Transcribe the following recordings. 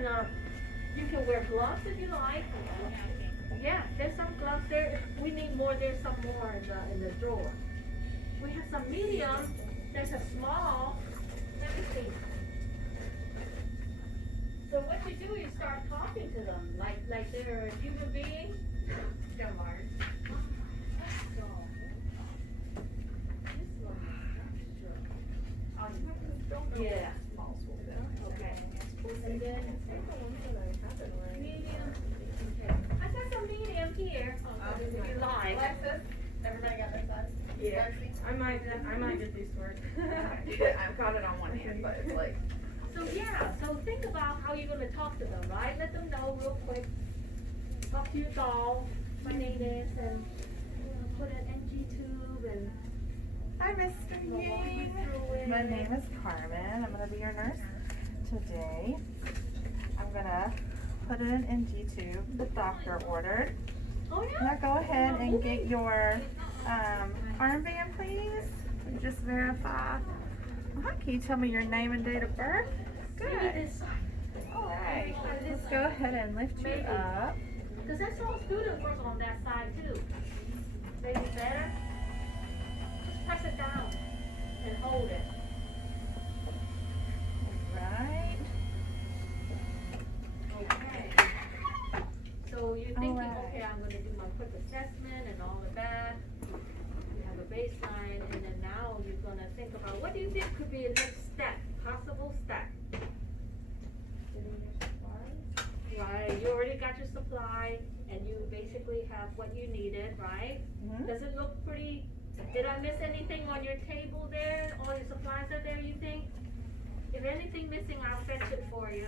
you can wear gloves if you like. Yeah, there's some gloves there. We need more. There's some more in the drawer. We have some medium. There's a small. Let me see. So what you do is start talking to them like they're a human being. They're large. So, this one is sure. Oh, yeah. Okay. And then medium. Okay. I got some medium here. If you like. Alexis, everybody got their size? Yeah. I might get these to work. I've got it on one hand, but it's like. So yeah, so think about how you're gonna talk to them, right? Let them know real quick. Talk to your doll. My name is, and put an NG tube and. Hi, Mr. Ying. My name is Carmen. I'm gonna be your nurse today. I'm gonna put in an NG tube the doctor ordered. Oh yeah. Now go ahead and get your armband, please. And just verify. Can you tell me your name and date of birth? Maybe Good. this side. All right. Let's go ahead and lift you Maybe. up. Cause I saw a student work on that side too. Maybe better. Just press it down and hold it. Right. Okay. So you're thinking, Alright. okay, I'm gonna do my quick assessment and all of that. You have a baseline, and then now you're gonna think about what do you think could be a next step, possible step? Right, you already got your supply, and you basically have what you needed, right? Mhm. Does it look pretty, did I miss anything on your table there? All your supplies are there, you think? If anything missing, I'll fetch it for you.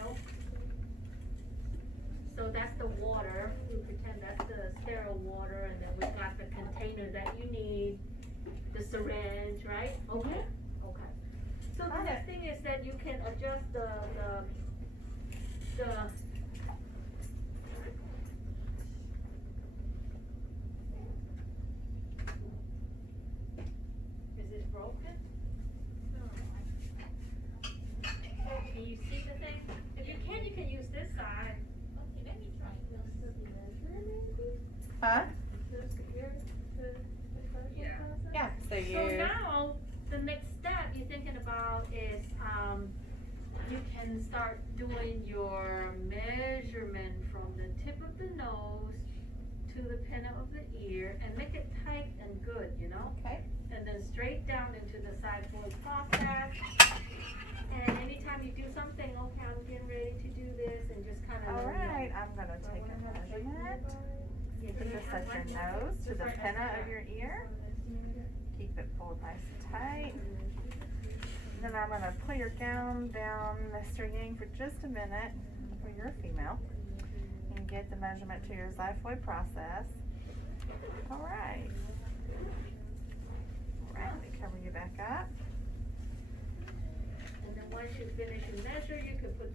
So that's the water, we pretend that's the sterile water, and then we've got the container that you need, the syringe, right? Okay, okay. So the Got next thing is that you can adjust the is it broken? Can you see the thing? If you can use this side. Okay, let me try. Huh? Yeah. Yeah. So So you. now, the next step you're thinking about is, you can start doing your measurement from the tip of the nose to the pinna of the ear and make it tight and good, you know? Okay. And then straight down into the side fold process. And anytime you do something, okay, I'm getting ready to do this, and just kind of. All right. I'm gonna take a measurement. Put this at your nose to the pinna of your ear. Keep it pulled nice and tight. Then I'm gonna pull your gown down, Mr. Ying, for just a minute, for you're a female, and get the measurement to your xiphoid process. All right. All right, let me cover you back up. And then once you finish your measure, you can put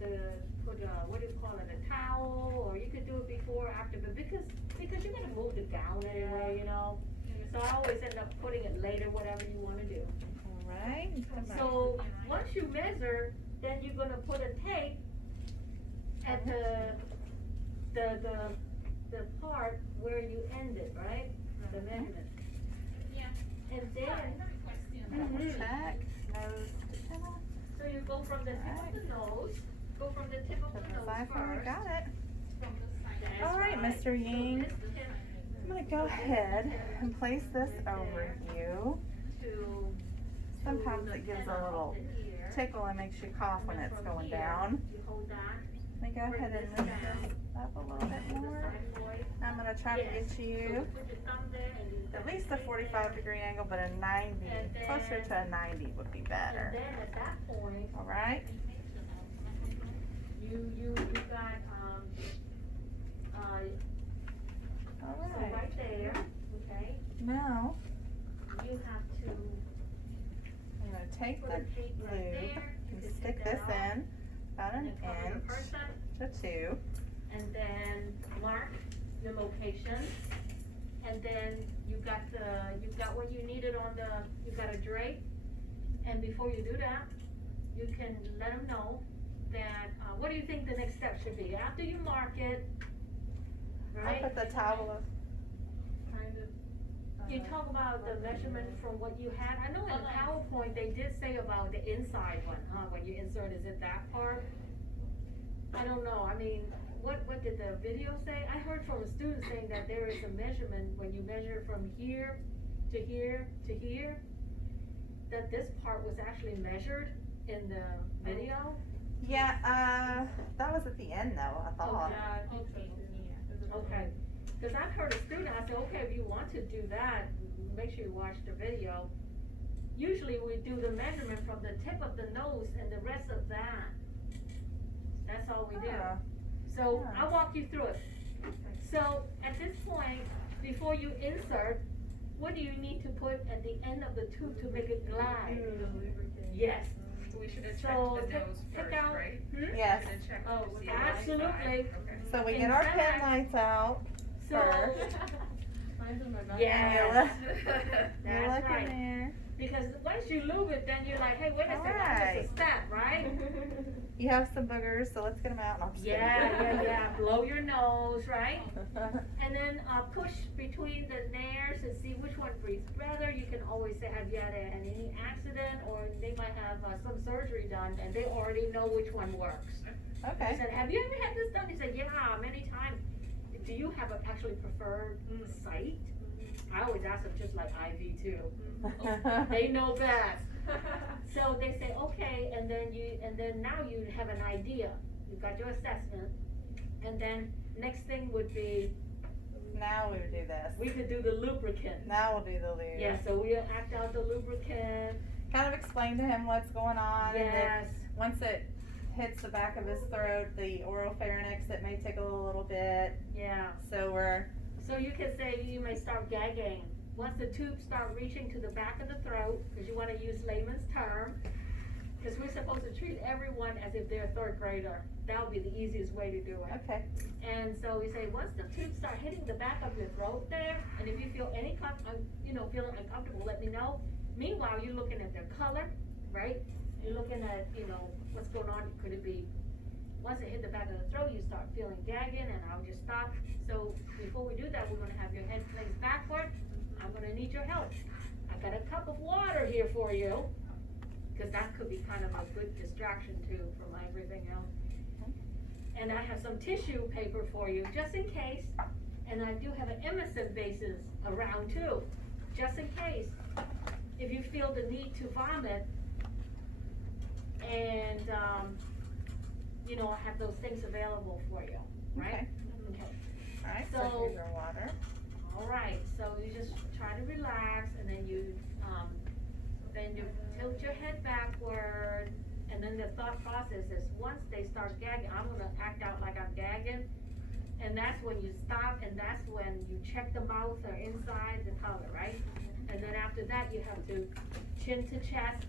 what do you call it, a towel, or you could do it before, or after, but because you're gonna move the gown anyway, you know. So I always end up putting it later, whatever you wanna do. All right. Come back. So, once you measure, then you're gonna put a tape at the part where you ended, right? The measurement. Yeah. And then, Double check, nose to pinna, so you go from the tip of the nose, go from the tip of to the the nose xiphoid. first. Got it. From the side. That's All right, Mr. So Ying. this tip I'm gonna go ahead and place this over you. to Sometimes the it gives pinna a of little the ear. tickle and makes you cough when And then it's from going here, down. You hold that. Let me go ahead and lift this up a little bit more. I'm gonna try to get you at least a 45-degree angle, but a 90, closer to a 90 would be better. And then at that point, All right? you got, All so right. right there, okay, Now, you have to I'm gonna take put the a tape right lube there. You and can stick take that this off, in about and an then cover the inch first set, to 2. and then mark your location. And then you got what you needed on you got a drape. And before you do that, you can let them know that, what do you think the next step should be? After you mark it, I'll right? put the towel. Kind of. You talk about the measurement from what you had. I know in the PowerPoint, they did say about the inside one, huh? When you insert, is it that part? I don't know. I mean, what did the video say? I heard from a student saying that there is a measurement when you measure from here to here to here, that this part was actually measured in the video. Yeah, that was at the end though, I thought. Yeah, I think so too. Okay, cause I've heard a student, I said, okay, if you want to do that, make sure you watch the video. Usually we do the measurement from the tip of the nose and the rest of that. That's all we do. Oh, So yeah. I'll walk you through it. So at this point, before you insert, what do you need to put at the end of the tube to make it glide? Yes. We should have So checked the pick- nose pick first, out- right? Hmm? Yes, Should have checked Oh, to with see the the lights. inside. Absolutely. Okay. so we In get our fact- pen lights out So, first. Mine's in my bag. yes, You that's look in right. there. Because once you lube it, then you're like, hey, wait a second, I Alright. missed a step, right? You have some boogers, so let's get them out. No, I'm just kidding. Yeah, blow your nose, right? And then, push between the nares and see which one breathes better. You can always say, have you had any accident, or they might have some surgery done, and they already know which one works. I Okay. said, have you ever had this done? He said, yeah, many times. Do you have a actually preferred site? I always ask them just like IV too. They know best. So they say, okay, and then now you have an idea. You've got your assessment. And then next thing would be, Now we would do this. we could do the lubricant. Now we'll do the lube. Yeah, so we'll act out the lubricant. Kind of explain to him what's going on, and then Yes, once it hits the back of his throat, the oropharynx, it may tickle a little bit. yeah. So we're So you can say you may start gagging. Once the tubes start reaching to the back of the throat, because you want to use layman's term, because we're supposed to treat everyone as if they're a third grader. That would be the easiest way to do it. okay. And so we say, once the tubes start hitting the back of your throat there, and if you feel any feeling uncomfortable, let me know. Meanwhile, you're looking at their color, right? You're looking at, what's going on. Could it be, once it hit the back of the throat, you start feeling gagging, and I'll just stop. So before we do that, we're gonna have your head placed backward. I'm gonna need your help. I got a cup of water here for you, because that could be kind of a good distraction too from everything else. And I have some tissue paper for you, just in case. And I do have an Emerson bases around too, just in case. If you feel the need to vomit, and, I have those things available for you, right? Okay. Alright, so So- here's our water. All right, so you just try to relax, and then you tilt your head backward, and then the thought process is, once they start gagging, I'm gonna act out like I'm gagging, and that's when you stop, and that's when you check the mouth or inside the color, right? And then after that, you have to chin to chest,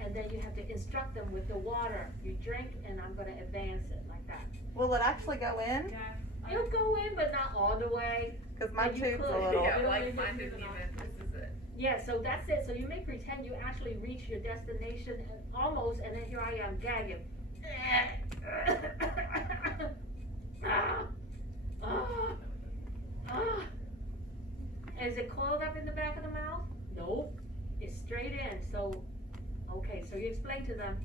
and then you have to instruct them with the water. You drink, and I'm gonna advance it like that. Will it actually go in? Yeah. It'll go in, but not all the way. Cause my But you tube's a could. little. Yeah, You like don't mine even didn't use even, it this is it. Yeah, so that's it. So you may pretend you actually reach your destination and almost, and then here I am gagging. Ah, ah, ah. Is it coiled up in the back of the mouth? Nope. It's straight in. So, okay, so you explain to them,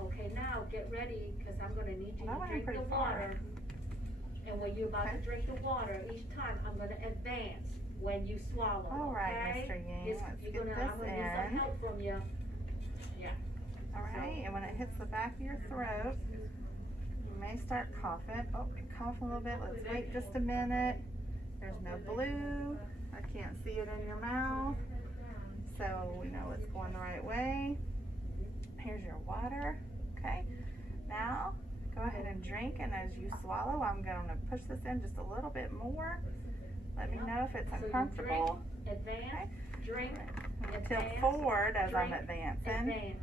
okay, now get ready, because I'm going to need you Well, that to went drink pretty the far. water. And when you're about Okay. to drink the water, each time I'm going to advance when you swallow. All right, okay? Mr. Yang, It's- let's you're get gonna, this I'm gonna need some in. help from you. Alright, and when it hits the back of your throat, you may start coughing. Oh, you cough a little bit. Let's wait just a minute. There's no blue. I can't see it in your mouth. So we know it's going the right way. Here's your water. Okay. Now, go ahead and drink, and as you swallow, I'm going to push this in just a little bit more. Let me know if it's So you uncomfortable. Advance, drink, Tilt advance, forward as I'm drink, advancing. advance,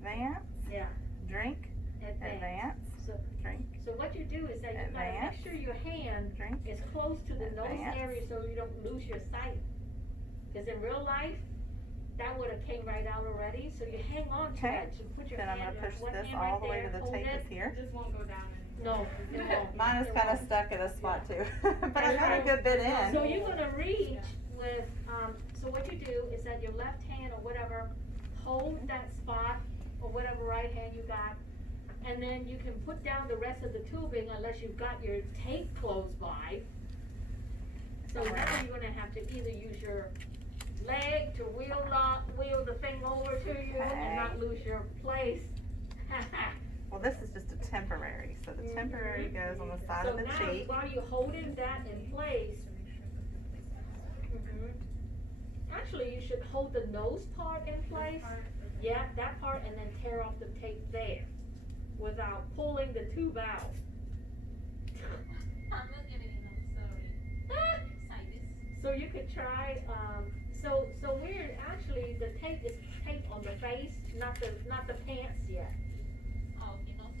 Advance, yeah, drink, advance. advance, So, drink, so what you do is that you gotta Advance. make sure your hand drink. is close to the nose Advance. area so you don't lose your sight. Cause in real life, that would've came right out already, so you hang on to Okay. it, you put your Then I'm hand, gonna push one this hand all right the way to there, the hold tape it. is here. It just won't go down anymore. No, it won't. Mine is It kinda won't. stuck in a spot too, but I And got a so- good bit in. So you're gonna reach with, so what you do is that your left hand or whatever, hold that spot or whatever right hand you got, and then you can put down the rest of the tubing unless you've got your tape close by. So now you're gonna have to either use your leg to wheel the thing over to you and not lose your place. Well, this is just a temporary, so the temporary goes on the side of the So now, cheek. while you're holding that in place, actually, you should hold the nose part in place. Yeah, that part, and then tear off the tape there, without pulling the tube out. I'm not getting enough, sorry. Side So you could try, so weird, actually, the tape is taped on the face, not the pants yet. Oh, okay, not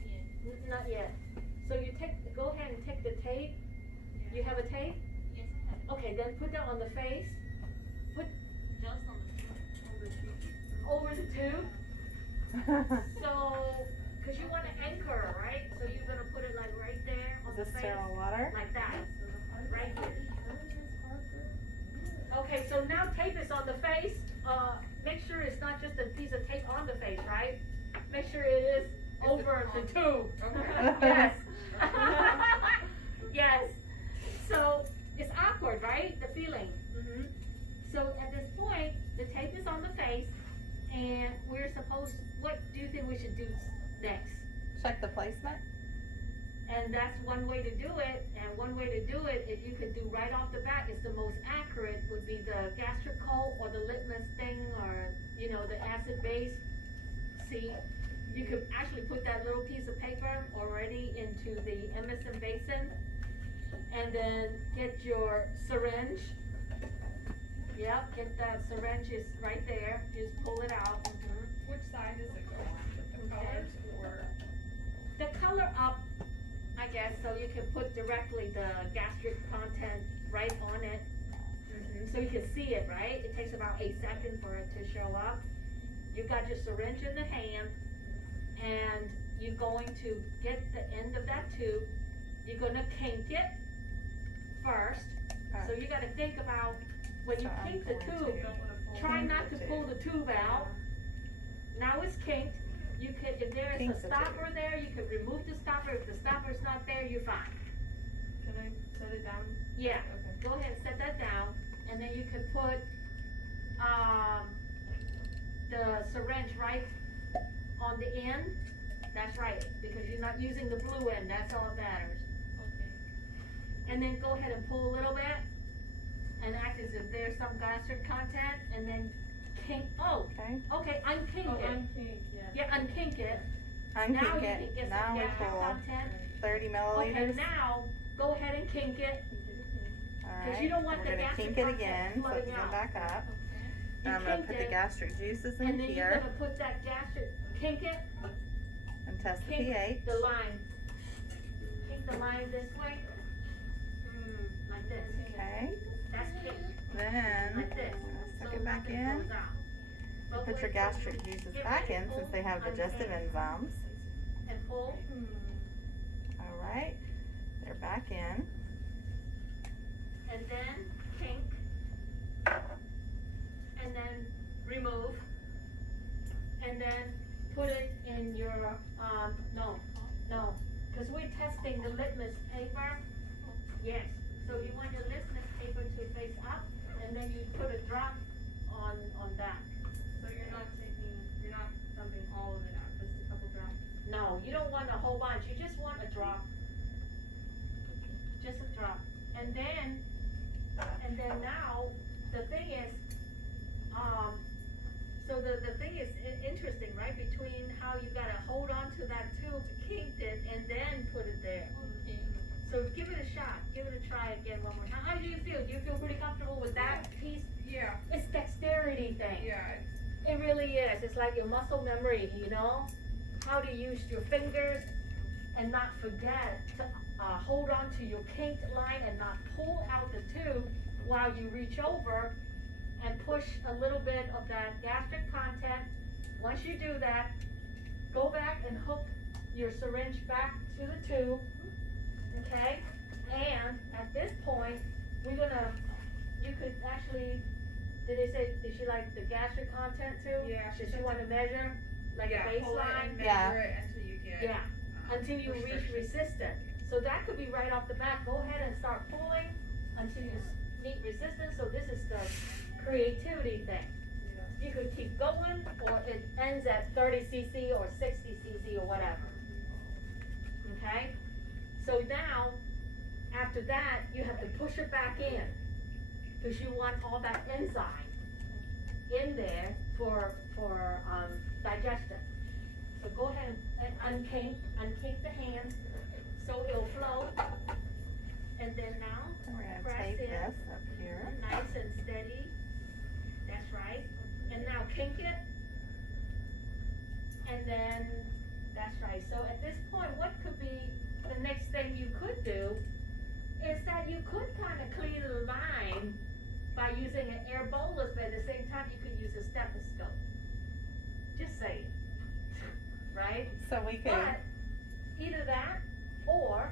yet. Not yet. So you go ahead and take the tape. You have a tape? Yes, I have. Okay, then put that on the face, Just on the over the tube. So, cause you wanna anchor, right? So you're gonna put it like right there on Is the this face, sterile water? like that, right here. Okay, so now tape is on the face, make sure it's not just a piece of tape on the face, right? Make sure it is over the tube. Yes. Yes. So, it's awkward, right? The feeling. So at this point, the tape is on the face, and what do you think we should do next? Check the placement. And that's one way to do it, and one way to do it, if you could do right off the bat, is the most accurate, would be the gastric coat or the litmus thing, or, the acid base. See, you could actually put that little piece of paper already into the Emerson basin, and then get your syringe. Yep, get that syringe is right there, just pull it out. Which side does it go on? The colors or? The color up, I guess, so you can put directly the gastric content right on it. So you can see it, right? It takes about 8 seconds for it to show up. You've got your syringe in the hand, and you're going to get the end of that tube. You're gonna kink it first. So you gotta think about, when you So I'm kink the going tube, to try not to the pull the tube out. Now it's kinked. You could, if there is Kink a the stopper tube. there, you could remove the stopper. If the stopper's not there, you're fine. Can I set it down? Yeah, Okay. go ahead and set that down, and then you can put, the syringe right on the end. That's right, because you're not using the blue end, that's all that matters. Okay. And then go ahead and pull a little bit, and act as if there's some gastric content, and then kink, okay, unkink Oh, it. unkink, yeah. Yeah, unkink it. Now Unkink you can it. get Now some we gastric pull content. 30 Okay, milliliters. now, go ahead and kink it. Alright, you don't want we're the gonna gastric kink it content again, so flooding it's going out. back up. You And I'm gonna kinked put the it, gastric juices in and then you're here gonna put that gastric, kink it, and test the kink pH. the line. Kink the line this way. Like this. Okay, That's kink, then like this. suck So it back nothing in. goes out. But Put your when- gastric juices get back ready, in since they have pull, digestive unkink, enzymes. and pull. Alright, they're back in. And then kink, and then remove, and then put it in your, no, cause we're testing the litmus paper. Yes, so you want your litmus paper to face up, and then you put a drop on that. So you're not dumping all of it out, just a couple drops? No, you don't want a whole bunch, you just want a drop. Just a drop. And then now, the thing is, so the thing is interesting, right? Between how you gotta hold on to that tube, kink it, and then put it there. Okay. So give it a shot, give it a try again one more time. How do you feel? Do you feel pretty comfortable with that piece? Yeah, It's dexterity thing. yeah, It really is. It's like your muscle memory, How to use your fingers and not forget to hold on to your kinked line and not pull out the tube while you reach over and push a little bit of that gastric content. Once you do that, go back and hook your syringe back to the tube, okay? And at this point, you could actually, did she like the gastric content too? Yeah, she Did she said wanna measure, like a Yeah, pull it and baseline? measure Yeah. it until you get. Yeah, until you reach restriction. resistance. So that could be right off the bat, go ahead and start pulling until you meet resistance, so this is the creativity thing. You could keep going, or it ends at 30 cc or 60 cc or whatever. Okay? So now, after that, you have to push it back in, because you want all that enzyme in there for digestion. So go ahead and unkink the hand, so it'll flow. And then now, And we're gonna press tape in. this up here. Nice and steady. That's right. And now kink it. And then, that's right. So at this point, what could be the next thing you could do is that you could kind of clean the line by using an air bolus, but at the same time, you could use a stethoscope. Just saying. Right? So we could, But either that, or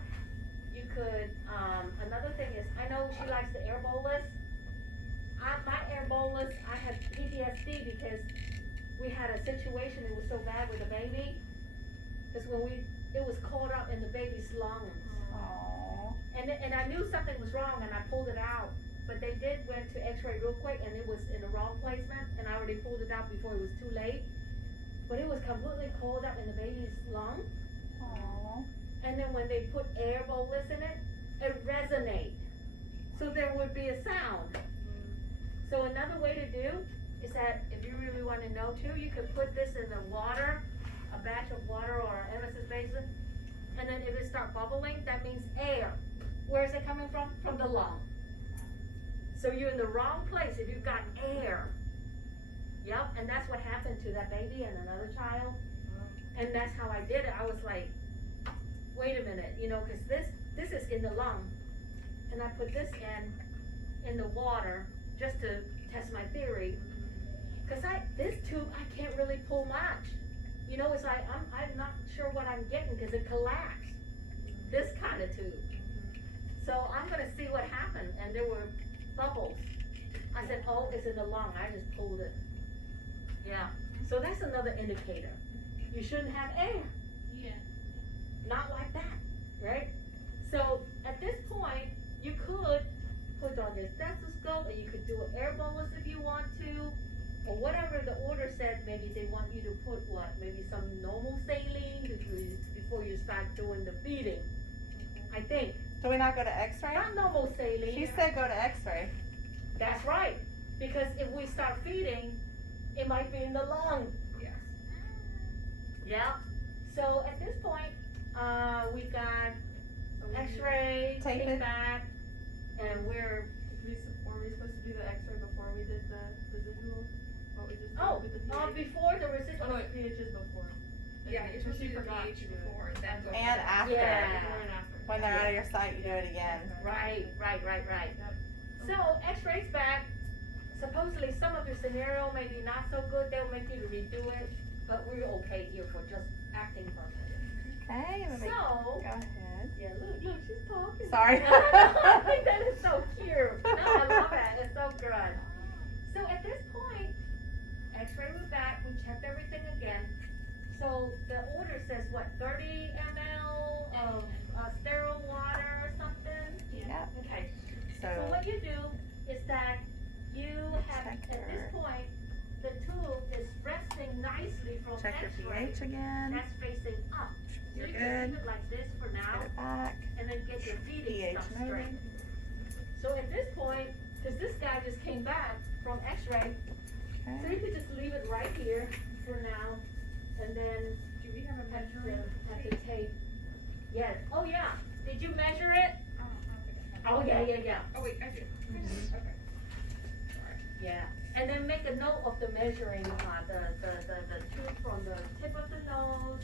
you could, another thing is, I know she likes the air bolus. My air bolus, I had PTSD because we had a situation, it was so bad with the baby. Cause it was caught up in the baby's lungs. oh, And I knew something was wrong and I pulled it out. But they went to x-ray real quick and it was in the wrong placement and I already pulled it out before it was too late. But it was completely caught up in the baby's lung. oh. And then when they put air bolus in it, it resonated. So there would be a sound. So another way to do is that if you really wanna know too, you could put this in the water, a batch of water or an Emerson basin, and then if it start bubbling, that means air. Where is it coming from? From the lung. So you're in the wrong place if you've got air. Yep, and that's what happened to that baby and another child. And that's how I did it. I was like, wait a minute, you know, cause this is in the lung. And I put this in the water just to test my theory. Cause this tube, I can't really pull much. You know, it's like, I'm not sure what I'm getting cause it collapsed. This kind of tube. So I'm gonna see what happened, and there were bubbles. I said, oh, it's in the lung, I just pulled it. Yeah, so that's another indicator. You shouldn't have air, Yeah. not like that, right? So at this point, you could put on your stethoscope, and you could do an air bolus if you want to, or whatever the order said. Maybe they want you to put what, maybe some normal saline before you start doing the feeding. I think, Do we not go to x-ray? not normal saline. She said go to x-ray. That's right, because if we start feeding, it might be in the lung. Yes. Yeah. So at this point, we got So we x-ray, Tape it. back, and were we supposed to do the x-ray before we did the residual? What we just did oh, with the pH? before the Oh residual. no, wait, pH is before. Yeah, you're supposed to She do the forgot pH to do it. before and then go. And after. Yeah. Before and after. When they're out of your sight, you do it again. Right. Yep. So x-rays back, supposedly some of your scenario may be not so good, they'll make you to redo it, but we're okay here for just acting purposes. Okay, let me, So, go ahead. yeah, look, she's talking. Sorry. I think that is so cute. No, I love it, it's so good. So at this point, x-ray was back, we checked everything again. So the order says what, 30 ml of sterile water or something? Yep. Okay, so So, what you do is that you have, Check at this your- point, the tube is resting nicely from check your x-ray. pH again. That's facing up. So You're you can good. keep it like this for Let's now, get it back. and then get your feeding pH stuff straight. moving. So at this point, cause this guy just came back from x-ray, so you Okay. could just leave it right here for now, and then Do we have a have measuring? to tape. Yes, oh yeah, did you measure it? I don't think I have. Oh, yeah. Oh wait, I do. Mhm. Okay. Yeah, and then make a note of the measuring, the tube from the tip of the nose,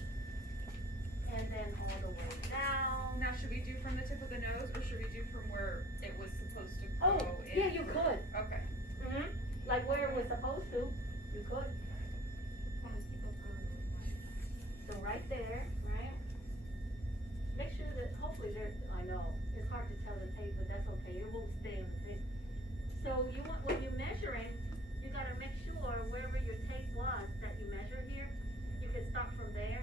and then all the way down. Now, should we do from the tip of the nose or should we do from where it was supposed to go Oh, in? yeah, you could. Okay. Mm-hmm. like where it was supposed to, you could. So right there, right? Make sure that, hopefully there, I know, it's hard to tell the tape, but that's okay, it won't stay on the tape. So you want, when you're measuring, you gotta make sure wherever your tape was that you measure here, you can start from there.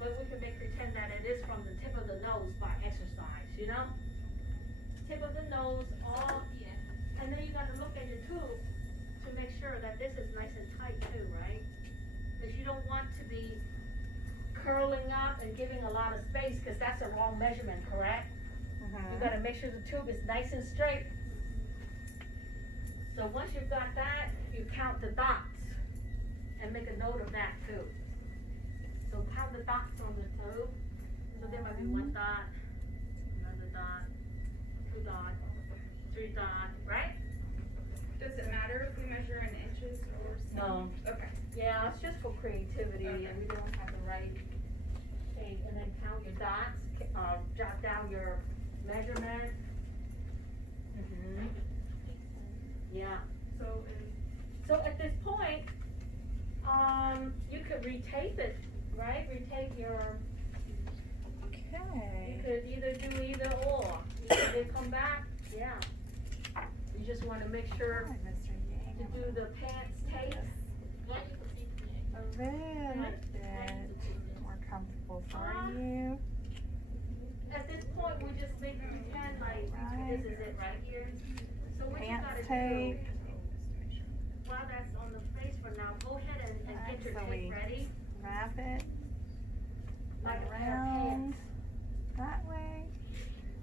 But we can make pretend that it is from the tip of the nose by exercise, you know? Tip of the nose, all, and then you gotta look at your tube to make sure that this is nice and tight too, right? Cause you don't want to be curling up and giving a lot of space, cause that's a wrong measurement, correct? You gotta make sure the tube is nice and straight. So once you've got that, you count the dots and make a note of that too. So count the dots on the tube. So there might be one dot, another dot, two dots, three dots, right? Does it matter if we measure in inches or? No. Okay. Yeah, it's just for creativity Okay. and we don't have the right thing. And then count your dots, jot down your measurement. Yeah. So is, So at this point, you could retape it, right? Retape your, you Okay. could either do either or. You could then come back, yeah. You just wanna make sure Hi, Mr. Yang. to do the pants tape. Yeah, you can see it. A little bit more comfortable for you. At this point, we just make pretend like this is it right here. So what you Pants gotta tape. do, while that's on the face for now, go ahead and get your So tape we ready, Wrap it like a pair of around pants. that way.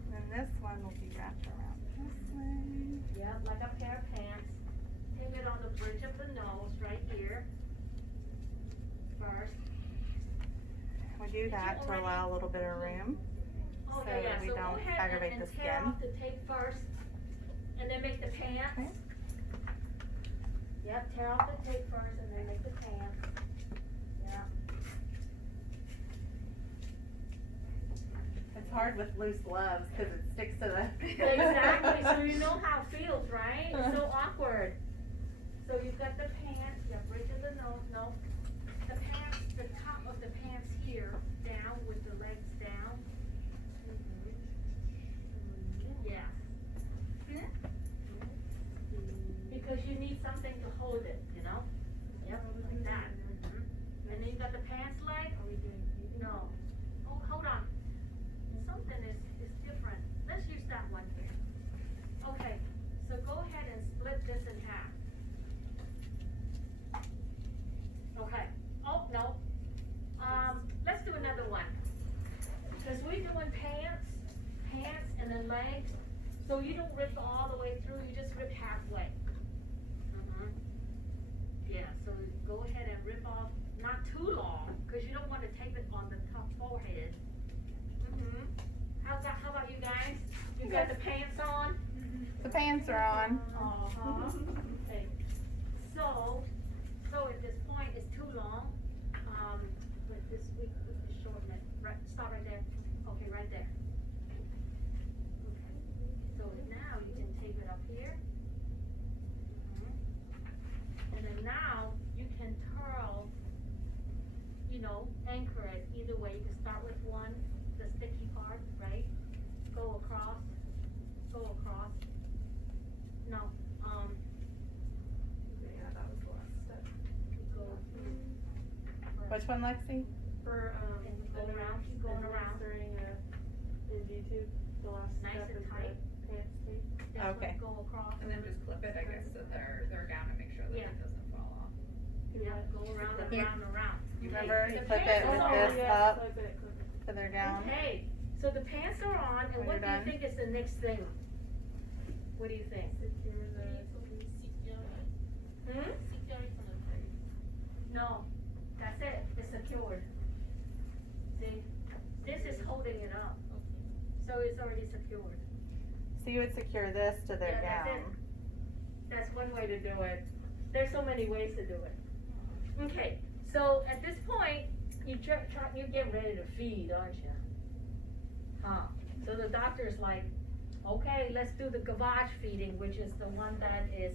And then this one will be wrapped around this way. Yep, like a pair of pants. Pin it on the bridge of the nose right here. First. We do that to allow a little bit of room. Oh, So yeah, we so go don't ahead aggravate and the tear skin. off the tape first, and then make the pants. Okay. Yep, tear off the tape first and then make the pants. Yeah. It's hard with loose gloves because it sticks to the. Exactly, so you know how it feels, right? It's so awkward. So you've got the pants, you have bridge of the nose, no. The pants, the top of the pants here, down with the legs down. Yeah. Because you need something to hold it, you know? Yep, like that. And then you got the pants leg? No. Oh, hold on. Something is different. Let's use that one here. Okay, so go ahead and split this in half. Okay. Oh, no. Let's do another one. Cause we're doing pants and then legs. So you don't rip all the way through, you just rip halfway. Yeah, so go ahead and rip off, not too long, cause you don't wanna tape it on the top forehead. How about you guys? You got the pants on? The pants are on. Uh-huh. Okay. So at this point, it's too long, but this, we could shorten it, right, stop right there, okay, right there. Okay, so now you can tape it up here. And then now, you can curl, anchor it either way, you can start with one, the sticky part, right? Go across, no, yeah, that was the last step. go through. Which one, Lexi? For, And go around, keep going around. During in YouTube, the last Nice step and is tight. the pants tape. This one, Okay. go across. And then just clip it, I guess, so they're down to make sure that Yeah. it doesn't fall off. Yeah, go around and You- around and around. You Okay, remember, the you clip pants it with are this on. Yeah, up, clip it. further down. Okay, so the pants are on, and When what you're do you done. think is the next thing? What do you think? Secure the. No, that's it, it's secured. See, this is holding it up, so it's already secured. So you would secure this to their Yeah, that's it. gown. That's one way to do it. There's so many ways to do it. Okay, so at this point, you're getting ready to feed, aren't you? Huh, so the doctor's like, Okay, let's do the gavage feeding, which is the one that is,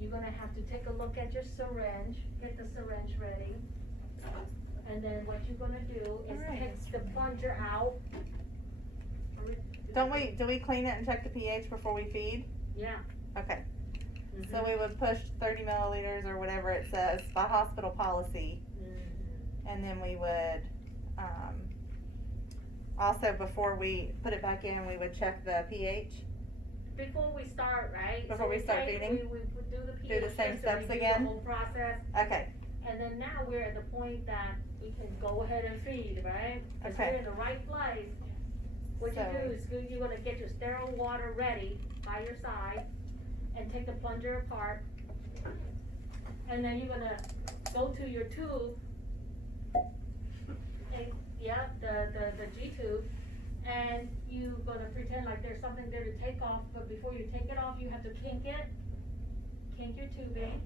you're gonna have to take a look at your syringe, get the syringe ready. And then what you're gonna do is Alright. take the plunger out, Do we clean it and check the pH before we feed? yeah. Okay, so Mhm. we would push 30 milliliters or whatever it says by hospital policy, Mhm. and then we would, also before we put it back in, we would check the pH. Before we start, right? Before we start feeding? We would do the Do pH the same test steps and we do again? the whole process, Okay, and then now we're at the point that we can go ahead and feed, right? 'Cause Okay. we're in the right place. What you So- do is you're gonna get your sterile water ready by your side, and take the plunger apart. And then you're gonna go to your tube, and, yeah, the G tube, and you're gonna pretend like there's something there to take off, but before you take it off, you have to kink your tubing.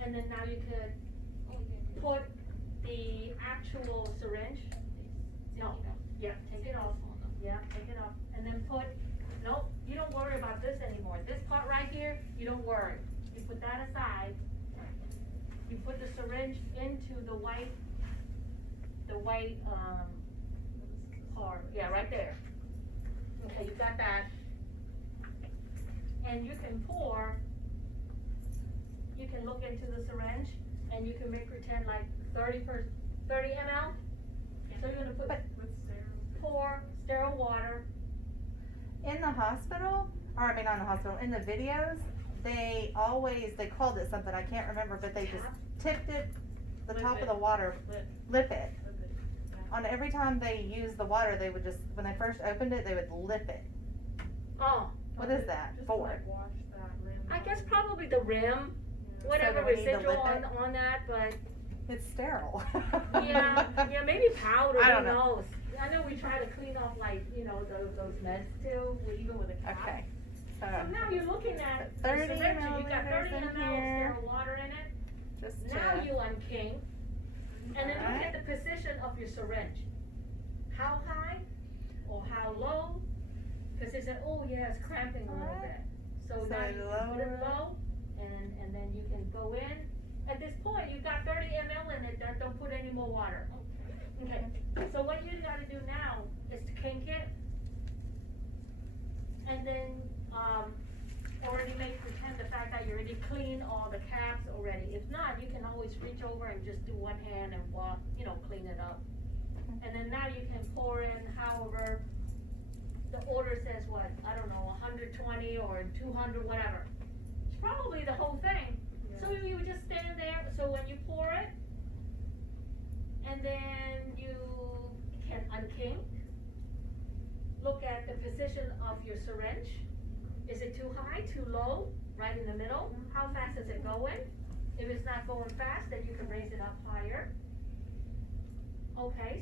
And then now you could put the actual syringe, no, yeah, take it off, yeah, take it off, and then put, nope, you don't worry about this anymore, this part right here, you don't worry, you put that aside. You put the syringe into the white, part, yeah, right there. Okay, you got that. And you can look into the syringe, and you can make pretend like 30 ml. So you're gonna put, But- With sterile. pour sterile water, in the hospital, or I mean not in the hospital, in the videos, they called it something, I can't remember, but they just Tap? tipped it, the Lip top of it. the water, Lip. lip it. With it. On every time they used the water, they would just, when they first opened it, they would lip it. oh, What is that Just to for? like wash that rim. I guess out. probably the rim, Yeah. whatever do we need to residual lip it? on that, but It's sterile. yeah, maybe powder, I who don't know. knows? I know we try to clean off like, those meds too, even with a cap. Okay, So now you're looking at the 30 syringe, and you got 30 milliliters in ml here. sterile water in it. just Now to, you unkink, and then look Alright. at the position of your syringe. How high or how low? Cause they said, oh yeah, it's cramping a little Alright. bit. So So now you can put it lower. low, and then you can go in. At this point, you've got 30 ml in it, don't put any more water. Okay, so what you gotta do now is to kink it. And then, already make pretend the fact that you already cleaned all the caps already. If not, you can always reach over and just do one hand and walk, clean it up. And then now you can pour in however, the order says what, I don't know, 120 or 200, whatever. It's probably the whole thing. So you would just stand there, so when you pour it, and then you can unkink, look at the position of your syringe. Is it too high, too low, right in the middle? How fast is it going? If it's not going fast, then you can raise it up higher. Okay,